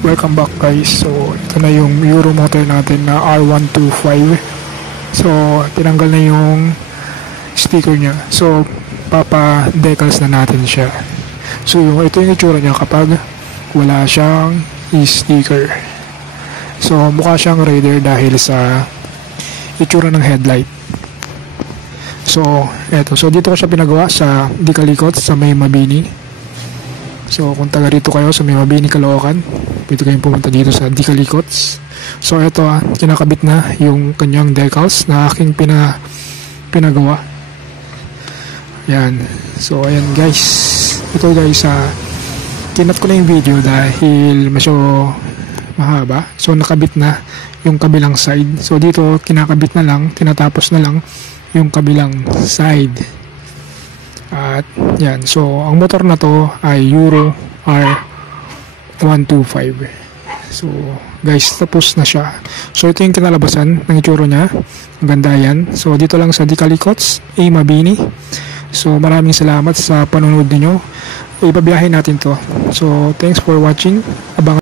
Welcome back guys. So ito na yung Euro motor natin na R125. So tinanggal na yung sticker niya. So papa decals na natin siya. So ito yung itsura niya kapag wala siyang sticker. So mukha siyang Raider dahil sa itsura ng headlight. So eto. So dito ko siya pinagawa sa Dikalikot sa may Mabini. So kung taga rito kayo sa may Mabini, Caloocan, pwede kayong pumunta dito sa Dikalikots. So ito kinakabit na yung kanyang decals na aking pinagawa. Yan. So ayan guys. Ito guys, kinat ko na yung video dahil medyo mahaba. So nakabit na yung kabilang side. So dito kinakabit na lang, tinatapos na lang yung kabilang side. At yan, so ang motor na to ay Euro R125. So guys, tapos na siya. So ito yung kinalabasan ng itsura niya. Ang ganda yan. So dito lang sa Dikalikots, Mabini. So maraming salamat sa panonood niyo. Ibabiyahin natin to. So thanks for watching. Abangan